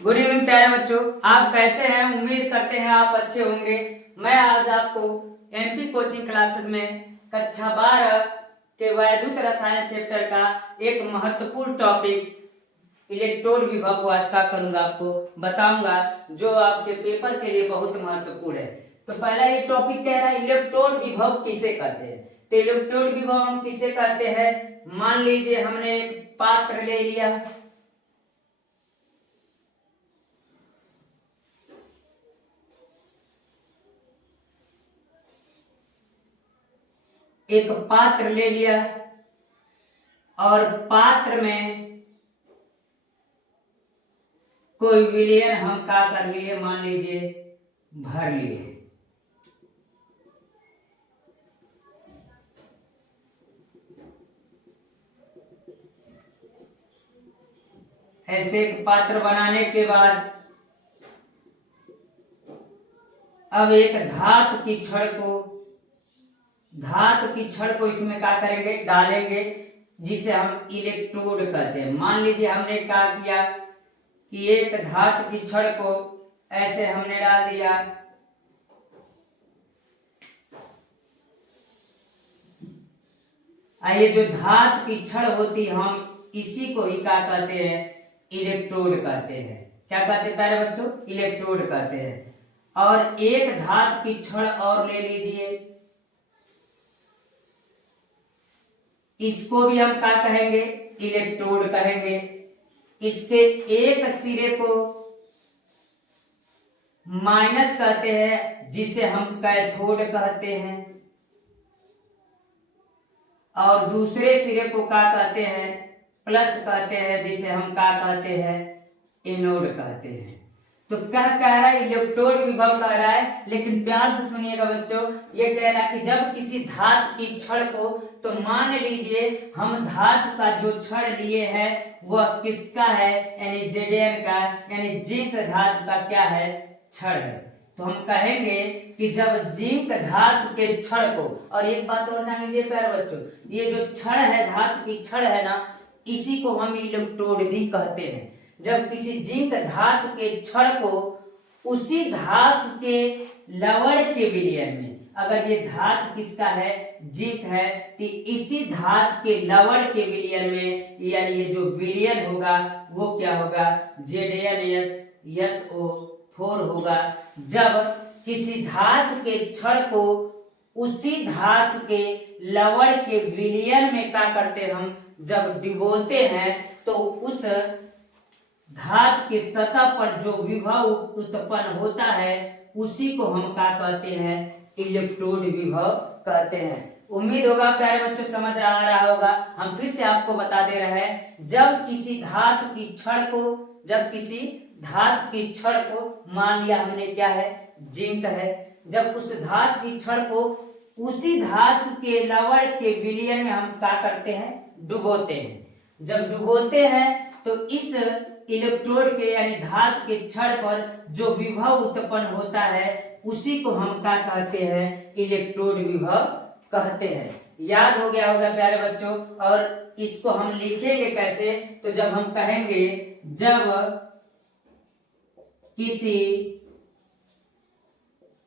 Good evening प्यारे बच्चों, आप कैसे हैं? उम्मीद करते हैं आप अच्छे होंगे। मैं आज आपको एमपी कोचिंग क्लासेस में कक्षा 12 के वैद्युत रसायन चैप्टर का एक महत्वपूर्ण टॉपिक इलेक्ट्रोड विभव को आज का करूंगा, आपको बताऊंगा जो आपके पेपर के लिए बहुत महत्वपूर्ण है। तो पहला ये टॉपिक कह रहा है इलेक्ट्रोड विभव किसे कहते हैं। तो इलेक्ट्रोड विभव हम किसे कहते हैं? मान लीजिए हमने एक पात्र ले लिया, एक पात्र ले लिया और पात्र में कोई विलयन हम क्या कर लिए, मान लीजिए भर लिए। ऐसे एक पात्र बनाने के बाद अब एक धातु की छड़ को इसमें क्या करेंगे, डालेंगे, जिसे हम इलेक्ट्रोड कहते हैं। मान लीजिए हमने क्या किया कि एक धातु की छड़ को ऐसे हमने डाल दिया, ये जो धातु की छड़ होती है हम इसी को ही क्या कहते हैं, इलेक्ट्रोड कहते हैं। क्या कहते हैं प्यारे बच्चों? इलेक्ट्रोड कहते हैं। और एक धातु की छड़ और ले लीजिए, इसको भी हम क्या कहेंगे, इलेक्ट्रोड कहेंगे। इसके एक सिरे को माइनस कहते हैं, जिसे हम कैथोड कहते हैं, और दूसरे सिरे को क्या कहते हैं, प्लस कहते हैं, जिसे हम क्या कहते हैं, एनोड कहते हैं। तो क्या कह रहा है, इलेक्ट्रोड विभव कह रहा है, लेकिन प्यार से सुनिएगा बच्चों। ये कह रहा है कि जब किसी धातु की छड़ को, तो मान लीजिए हम धातु का जो छड़ लिए हैं वह किसका है, यानी जेडेन का, यानी जिंक धातु का क्या है, छड़ है। तो हम कहेंगे कि जब जिंक धातु के छड़ को, और एक बात और जान लीजिए प्यारे बच्चों, ये जो छड़ है, धातु की छड़ है ना, इसी को हम इलेक्ट्रोड भी कहते हैं। जब किसी जिंक धातु के छड़ को उसी धातु के लवण के विलयन में, अगर ये धातु किसका है, जिंक है, तो इसी धातु के लवण के विलयन में, यानी ये जो विलयन होगा वो क्या होगा, ZnSO4 होगा। जब किसी धातु के छड़ को उसी धातु के लवण के विलयन में क्या करते हम, जब डुबोते हैं, तो उस धातु की सतह पर जो विभव उत्पन्न होता है उसी को हम क्या कहते हैं, इलेक्ट्रोड विभव कहते हैं। उम्मीद होगा प्यारे बच्चों समझ आ रहा होगा। हम फिर से आपको बता दे रहे हैं, जब किसी धातु की छड़ को मान लिया हमने क्या है, जिंक है, जब उस धातु की छड़ को उसी धातु के लवण के विलयन में हम क्या करते हैं, डुबोते हैं। जब डुबोते हैं तो इस इलेक्ट्रोड के, यानी धातु के छड़ पर जो विभव उत्पन्न होता है उसी को हम क्या कहते हैं, इलेक्ट्रोड विभव कहते हैं। याद हो गया होगा प्यारे बच्चों। और इसको हम लिखेंगे कैसे, तो जब हम कहेंगे, जब किसी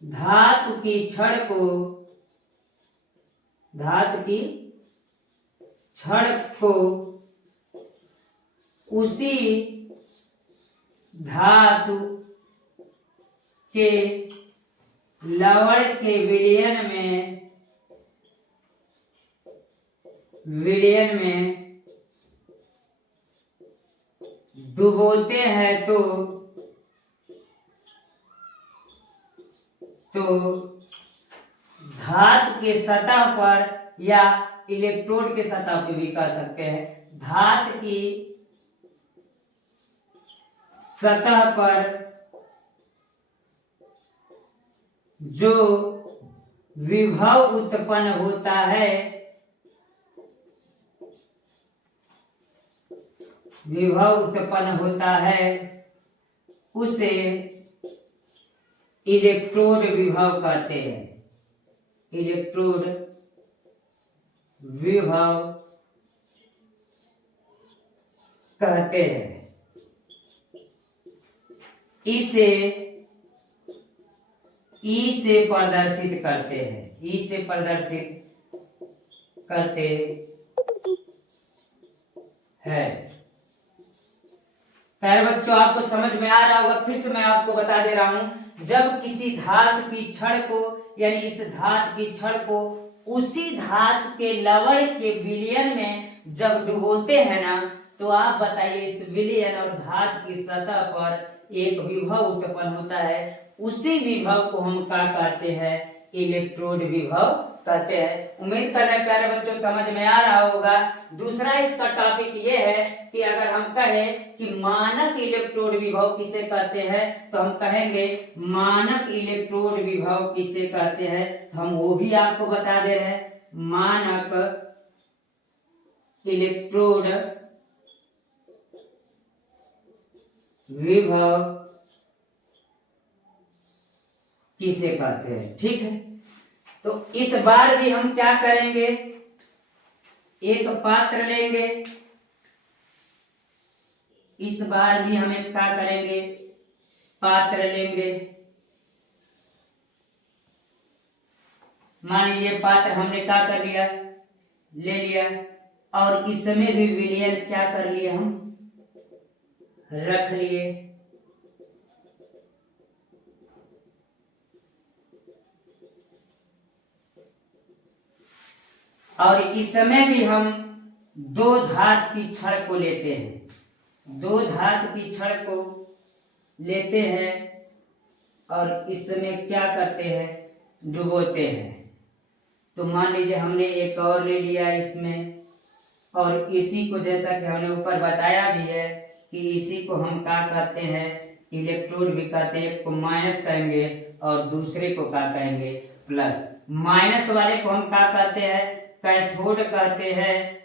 धातु की छड़ को उसी धातु के लवण के विलयन में डुबोते हैं, तो धातु के सतह पर, या इलेक्ट्रोड के सतह पे भी कर सकते हैं, धातु की सतह पर जो विभव उत्पन्न होता है उसे इलेक्ट्रोड विभव कहते हैं। इलेक्ट्रोड विभव कहते हैं। इसे ई से प्रदर्शित करते हैं, ई से प्रदर्शित करते हैं। प्यारे बच्चों, आपको समझ में आ रहा होगा, फिर से मैं आपको बता दे रहा हूं। जब किसी धातु की छड़ को, यानी इस धातु की छड़ को उसी धातु के लवण के विलयन में जब डुबोते हैं ना, तो आप बताइए इस विलयन और धातु की सतह पर एक विभव उत्पन्न होता है। उसी विभव को हम क्या कहते हैं? इलेक्ट्रोड विभव कहते हैं। उम्मीद कर रहे हैं प्यारे बच्चों समझ में आ रहा होगा। दूसरा इसका टॉपिक ये है कि अगर हम कहें कि मानक इलेक्ट्रोड विभव किसे कहते हैं, तो हम कहेंगे मानक इलेक्ट्रोड विभव किसे कहते हैं, तो हम वो भी आपको बता दे रहे हैं। मानक इलेक्ट्रोड विभव किसे कहते हैं, ठीक है। तो इस बार भी हम क्या करेंगे, एक पात्र लेंगे। इस बार भी हम एक क्या करेंगे, पात्र लेंगे। मान लीजिए पात्र हमने क्या कर लिया, ले लिया, और इसमें भी विलयन क्या कर लिए, हम रख लिए। और इसमें भी हम दो धातु की छड़ को लेते हैं, दो धातु की छड़ को लेते हैं और इसमें क्या करते हैं, डुबोते हैं। तो मान लीजिए हमने एक और ले लिया इसमें, और इसी को जैसा कि हमने ऊपर बताया भी है कि इसी को हम क्या कहते हैं, इलेक्ट्रोड भी कहते हैं। एक को माइनस कहेंगे और दूसरे को क्या कहेंगे, प्लस। माइनस वाले को हम क्या कहते हैं, कैथोड कहते हैं,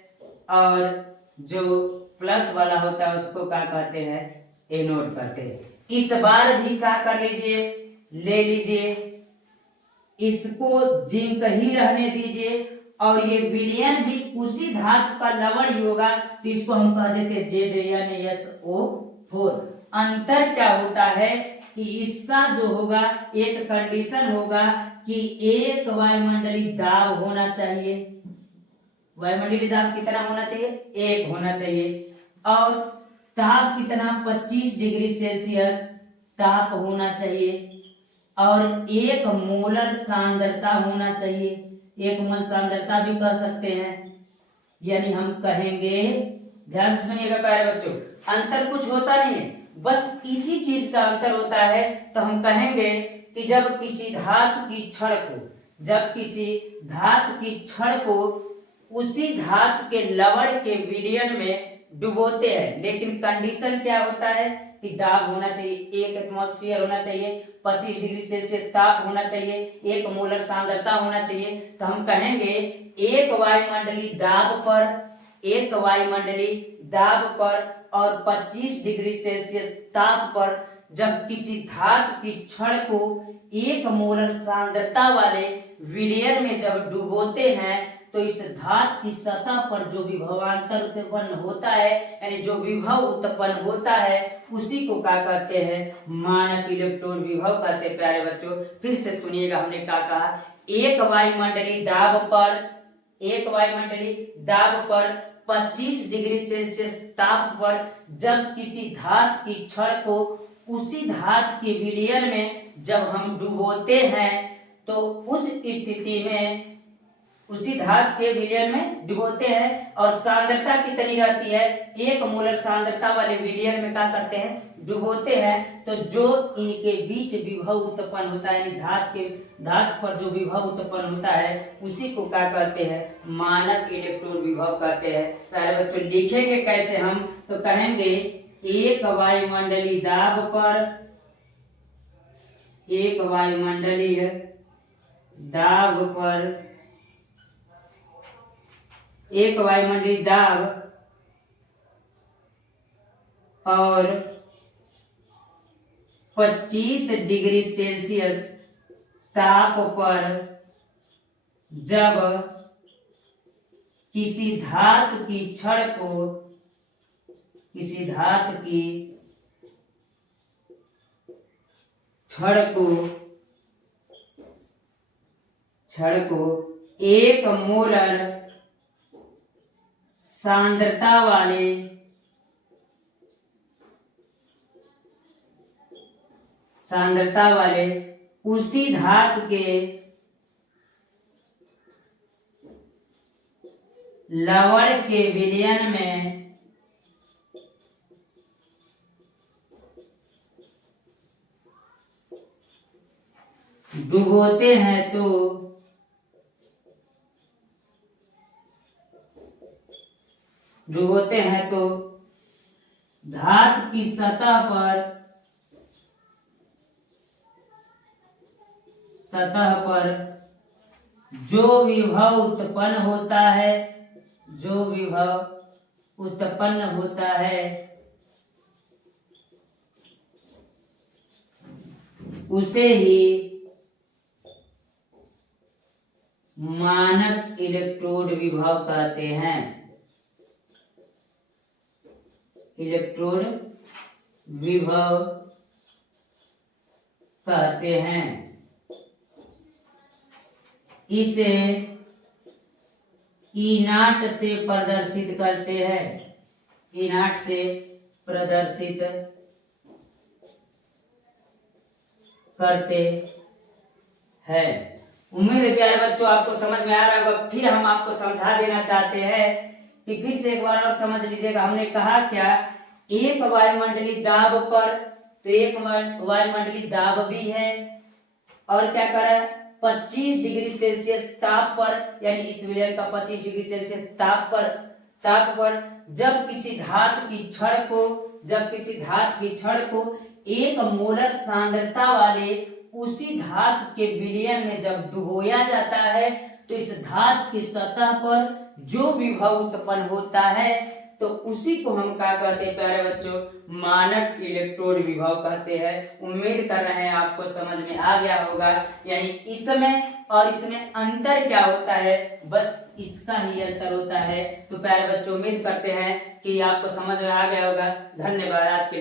और जो प्लस वाला होता है उसको क्या कहते हैं, एनोड कहते हैं। इस बार भी क्या कर लीजिए, ले लीजिए, इसको जिंक ही रहने दीजिए, और ये विलयन भी उसी धातु का लवण ही होगा, तो इसको हम कह देते हैं ZnSO4। अंतर क्या होता है कि इसका जो होगा एक कंडीशन होगा कि एक वायुमंडलीय दाब होना चाहिए। वायुमंडलीय दाब कितना होना चाहिए, 1 होना चाहिए, और ताप कितना, 25 डिग्री सेल्सियस ताप होना चाहिए, और 1 मोलर सांद्रता होना चाहिए। 1 मोल सांद्रता भी कह सकते हैं। यानी हम कहेंगे, ध्यान से सुनिएगा प्यारे बच्चों, अंतर कुछ होता नहीं है, बस इसी चीज का अंतर होता है। तो हम कहेंगे कि जब किसी धातु की छड़ को, जब किसी धातु की छड़ को उसी धातु के लवण के विलयन में डुबोते हैं, लेकिन कंडीशन क्या होता है कि दाब होना चाहिए, 1 एटमॉस्फेयर होना चाहिए, 25 डिग्री सेल्सियस ताप होना चाहिए, 1 मोलर सांद्रता होना चाहिए। तो हम कहेंगे एक वायुमंडलीय दाब पर, एक वायुमंडलीय दाब पर और 25 डिग्री सेल्सियस ताप पर जब किसी धातु की छड़ को 1 मोलर सांद्रता वाले विलयन में जब डुबोते हैं, तो इस धातु की सतह पर जो विभवांतर उत्पन्न होता है, यानी जो विभव उत्पन्न होता है, उसी को क्या कहते हैं, मानक इलेक्ट्रोड विभव कहते हैं। प्यारे बच्चों फिर से सुनिएगा, हमने क्या कहा, एक वायुमंडलीय दाब पर, एक वायुमंडलीय दाब पर 25 डिग्री सेल्सियस ताप पर जब किसी धातु की छड़ को उसी धातु के विलयन में जब हम डुबोते हैं, तो उस स्थिति में उसी धातु के विलयन में डुबोते हैं, और सांद्रता कितनी रहती है, 1 मोलर सांद्रता वाले विलयन में क्या करते हैं, डुबोते हैं। तो जो इनके बीच विभव उत्पन्न होता है, यानी धातु पर जो विभव उत्पन्न होता है, उसी को क्या कहते हैं, मानक इलेक्ट्रोड विभव कहते हैं। प्यारे बच्चों लिखेंगे कैसे हम, तो कहेंगे एक वायुमंडलीय दाब पर, एक वायुमंडलीय दाब पर, एक वायुमंडलीय दाब और 25 डिग्री सेल्सियस ताप पर जब किसी धातु की छड़ को, किसी धातु की छड़ को 1 मोलर सांद्रता वाले उसी धातु के लवण के विलयन में डुबोते हैं तो धातु की सतह पर जो विभव उत्पन्न होता है उसे ही मानक इलेक्ट्रोड विभव कहते हैं। इलेक्ट्रोड विभव कहते हैं। इसे E0 से प्रदर्शित करते हैं। E0 से प्रदर्शित करते हैं। उम्मीद है प्यारे बच्चों आपको समझ में आ रहा होगा। फिर हम आपको समझा देना चाहते हैं कि फिर से एक बार और समझ लीजिएगा। हमने कहा क्या, एक वायुमंडलीय दाब पर, तो एक वायुमंडलीय दाब भी है और क्या करा, 25 डिग्री सेल्सियस ताप पर, यानी इस विलयन का 25 डिग्री सेल्सियस ताप पर जब किसी धातु की छड़ को 1 मोलर सांद्रता वाले उसी धातु के विलयन में जब डुबोया जाता है तो इस धातु की सतह पर जो विभव उत्पन्न होता है तो उसी को हम क्या कहते हैं प्यारे बच्चों, मानक इलेक्ट्रोड विभव कहते हैं। उम्मीद कर रहे हैं आपको समझ में आ गया होगा। यानी इसमें और इसमें अंतर क्या होता है, बस इसका ही अंतर होता है। तो प्यारे बच्चों उम्मीद करते हैं कि आपको समझ में आ गया होगा। धन्यवाद आज के लिए।